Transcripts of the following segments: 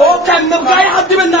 ও কেন গায়ে হাত দিবেন না?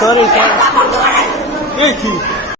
Sorry sir